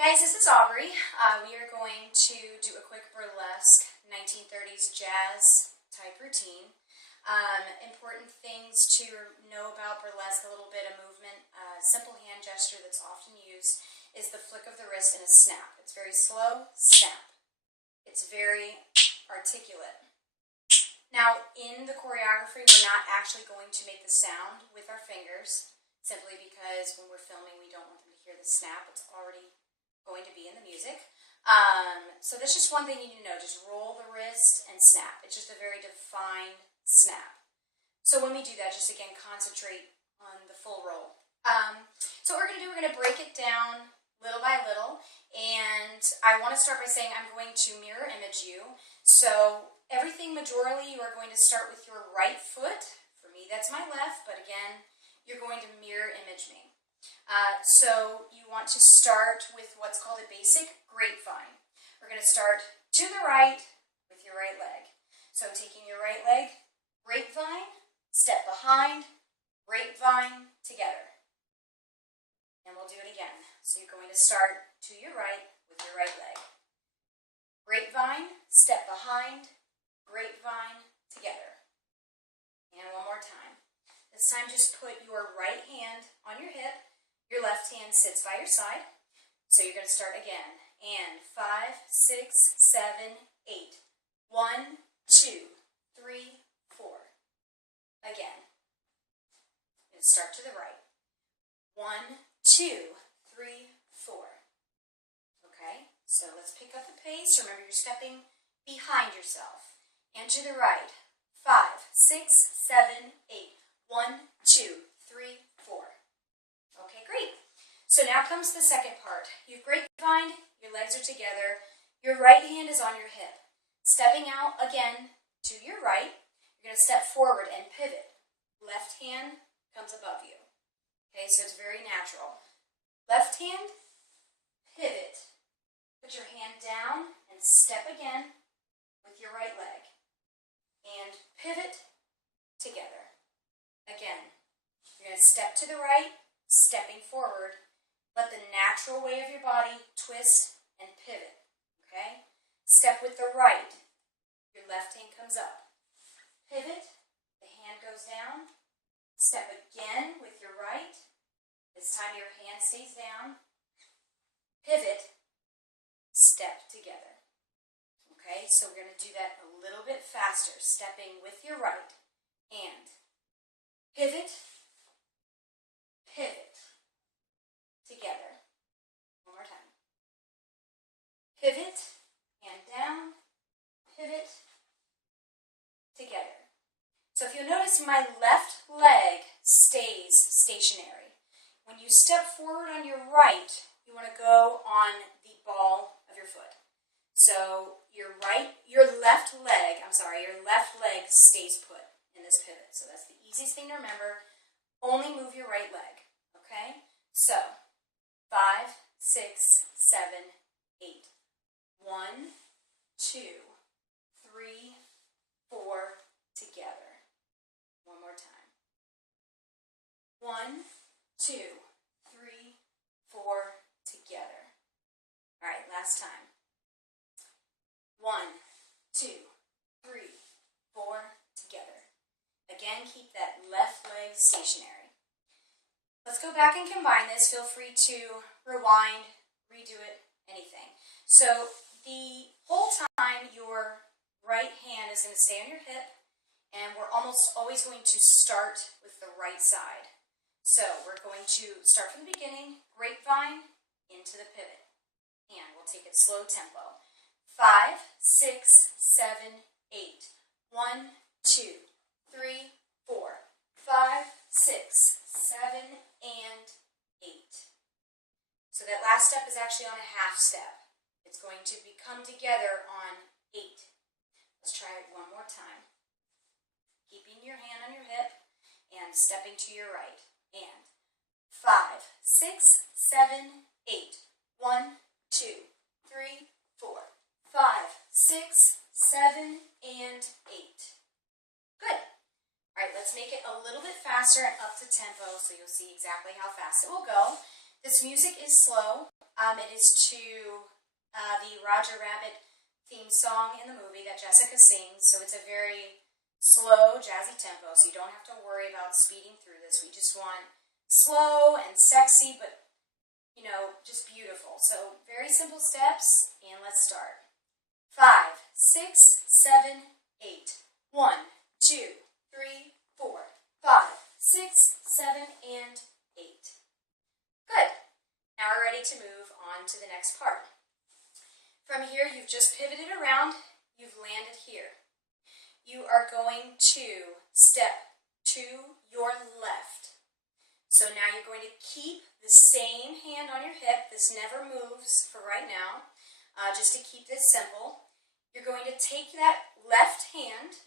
Hi guys, this is Aubrey. We are going to do a quick burlesque 1930s jazz type routine. Important things to know about burlesque, a little bit of movement. Simple hand gesture that's often used is the flick of the wrist and a snap. It's very slow, snap. It's very articulate. Now in the choreography we're not actually going to make the sound with our fingers simply because when we're filming we don't want them to hear the snap. It's already going to be in the music. So that's just one thing you need to know. Just roll the wrist and snap. It's just a very defined snap. So when we do that, just again concentrate on the full roll. So what we're going to do, we're going to break it down little by little. And I want to start by saying I'm going to mirror image you. So everything majorly you are going to start with your right foot. For me that's my left, but again you're going to mirror image me. So you want to start with what's called a basic grapevine. We're going to start to the right with your right leg. So taking your right leg, grapevine, step behind, grapevine, together. And we'll do it again. So you're going to start to your right with your right leg. Grapevine, step behind, grapevine, together. And one more time. This time just put your right hand on your hip. Your left hand sits by your side. So you're going to start again. And 5, 6, 7, 8. 1, 2, 3, 4. Again. And start to the right. 1, 2, 3, 4. Okay? So let's pick up the pace. Remember you're stepping behind yourself. And to the right. 5, 6, 7, 8. 1, 2, 3, 4. Okay, great. So now comes the second part. You've grapevined, your legs are together, your right hand is on your hip. Stepping out again to your right, you're going to step forward and pivot. Left hand comes above you. Okay, so it's very natural. Left hand, pivot. Put your hand down and step again with your right leg. And pivot together. Again, you're going to step to the right, stepping forward, let the natural way of your body twist and pivot, okay? Step with the right, your left hand comes up. Pivot, the hand goes down. Step again with your right. This time your hand stays down. Pivot, step together. Okay, so we're going to do that a little bit faster, stepping with your right and pivot, pivot, together. One more time. Pivot, hand down, pivot, together. So if you'll notice, my left leg stays stationary. When you step forward on your right, you want to go on the ball of your foot. So your left leg stays put in this pivot. So that's the easiest thing to remember. Only move your right leg, okay? So 5, 6, 7, 8. 1, 2, 3, 4, together. One more time. 1, 2, 3, 4, together. All right, last time. 1, 2, 3, 4, together. Again, keep that left leg stationary. Let's go back and combine this. Feel free to rewind, redo it, anything. So the whole time your right hand is going to stay on your hip, and we're almost always going to start with the right side. So we're going to start from the beginning, grapevine, into the pivot. And we'll take it slow tempo. 5, 6, 7, 8. 1, 2, 3, 4, 5, 6, 7, and 8. So that last step is actually on a half step. It's going to come together on 8. Let's try it one more time. Keeping your hand on your hip and stepping to your right. And 5, 6, 7, 8. 1, 2, 3, 4, 5, 6, 7, and 8. Good. All right, let's make it a little bit faster and up to tempo so you'll see exactly how fast it will go. This music is slow. It is to the Roger Rabbit theme song in the movie that Jessica sings, so it's a very slow, jazzy tempo, so you don't have to worry about speeding through this. We just want slow and sexy, but, you know, just beautiful. So very simple steps, and let's start. 5, 6, 7, 8. 1, 2, 3, 4, 5, 6, 7, and 8. Good. Now we're ready to move on to the next part. From here, you've just pivoted around, you've landed here. You are going to step to your left. So now you're going to keep the same hand on your hip. This never moves for right now, just to keep this simple. You're going to take that left hand.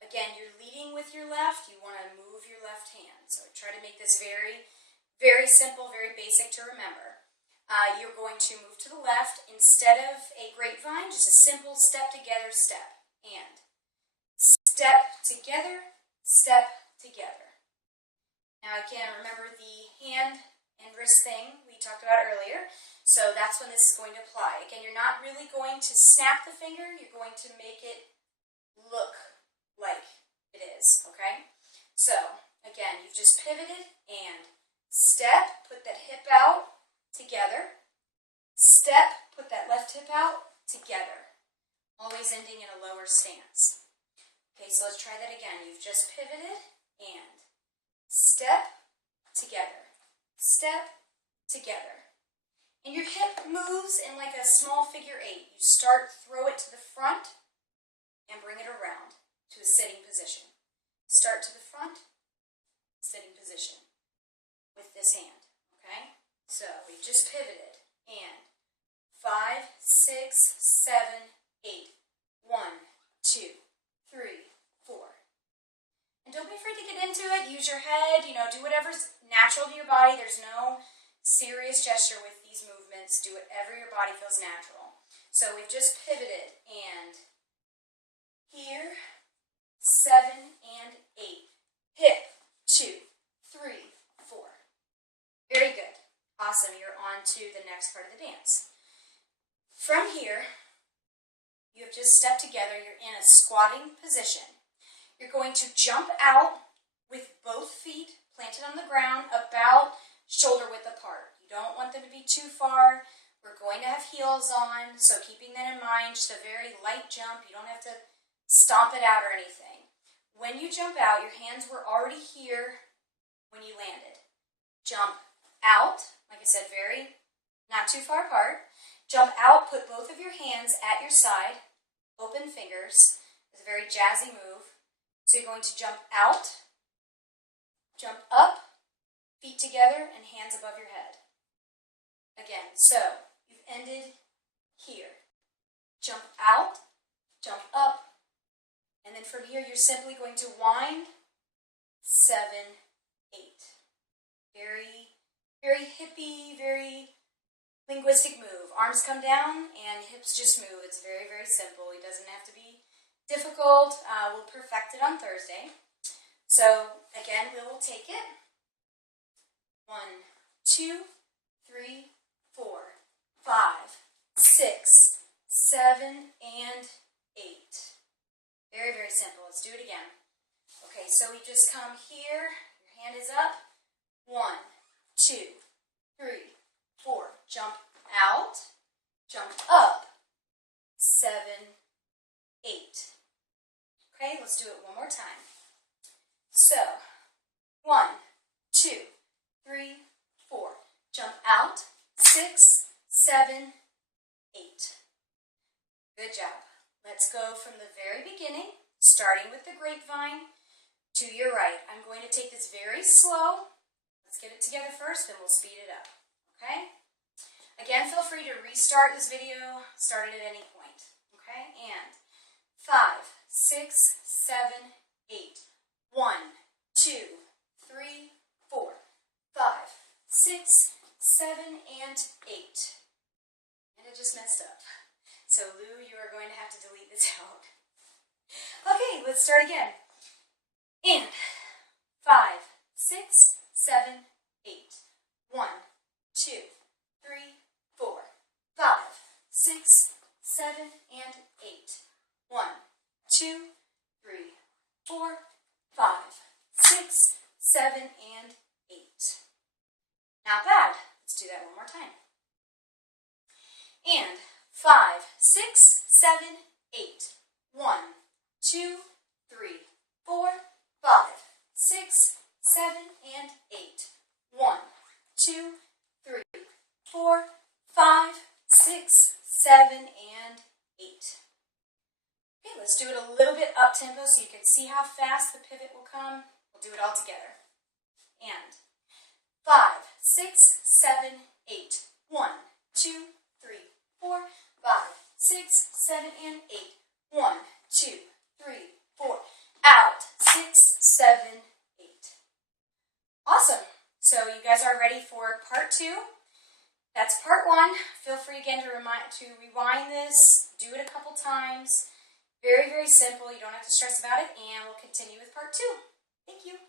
Again, you're leading with your left. You want to move your left hand. So try to make this very, very simple, very basic to remember. You're going to move to the left. Instead of a grapevine, just a simple step together step. And step together, step together. Now again, remember the hand and wrist thing we talked about earlier. So that's when this is going to apply. Again, you're not really going to snap the finger. You're going to make it look like it is, okay? So, again, you've just pivoted and step, put that hip out together. Step, put that left hip out together. Always ending in a lower stance. Okay, so let's try that again. You've just pivoted and step together. Step together. And your hip moves in like a small figure 8. You start, throw it to the front, and bring it around to a sitting position. Start to the front, sitting position with this hand, okay? So we've just pivoted, and 5, 6, 7, 8. 1, 2, 3, 4. And don't be afraid to get into it. Use your head, you know, do whatever's natural to your body. There's no serious gesture with these movements. Do whatever your body feels natural. So we've just pivoted, and here, 7 and 8. Hip, 2, 3, 4. Very good. Awesome. You're on to the next part of the dance. From here, you have just stepped together. You're in a squatting position. You're going to jump out with both feet planted on the ground about shoulder width apart. You don't want them to be too far. We're going to have heels on, so keeping that in mind, just a very light jump. You don't have to stomp it out or anything. When you jump out, your hands were already here when you landed. Jump out, like I said, not too far apart. Jump out, put both of your hands at your side, open fingers. It's a very jazzy move. So you're going to jump out, jump up, feet together, and hands above your head. Again, so you've ended here. Jump out, jump up, and then from here you're simply going to wind, 7, 8. Very, very hippie, very linguistic move. Arms come down and hips just move. It's very, very simple. It doesn't have to be difficult. We'll perfect it on Thursday. So again, we will take it. 1, 2, 3, 4, 5, 6, 7, and 8. Very, very simple. Let's do it again. Okay, so we just come here. Your hand is up. 1, 2, 3, 4. Jump out. Jump up. 7, 8. Okay, let's do it one more time. So, 1, 2, 3, 4. Jump out. 6, 7, 8. Good job. Let's go from the very beginning, starting with the grapevine, to your right. I'm going to take this very slow. Let's get it together first, then we'll speed it up. Okay? Again, feel free to restart this video, start it at any point. Okay? And 5, 6, 7, 8. 1, 2, 3, 4, 5, 6, 7, and 8. And it just messed up. So Lou, you are going to have to delete this out. Okay, let's start again. And 5, 6, 7, 8. 1, 2, 3, 4, 7, and 8. 1, 2, 3, 4, 5, 6, 7, and 8. Not bad. Let's do that one more time. And 5, 6, 7, 8. 1, 2, 3, 4, 5, 6, 7, and 8. 1, 2, 3, 4, 5, 6, 7, and 8. Okay, let's do it a little bit up tempo so you can see how fast the pivot will come. We'll do it all together. And 5, 6, 7, 8. 1, 2, 3, 4, 5, 6, 7, and 8. 1, 2, 3, 4. Out. 6, 7, 8. Awesome. So you guys are ready for part 2. That's part 1. Feel free again to rewind this. Do it a couple times. Very, very simple. You don't have to stress about it. And we'll continue with part 2. Thank you.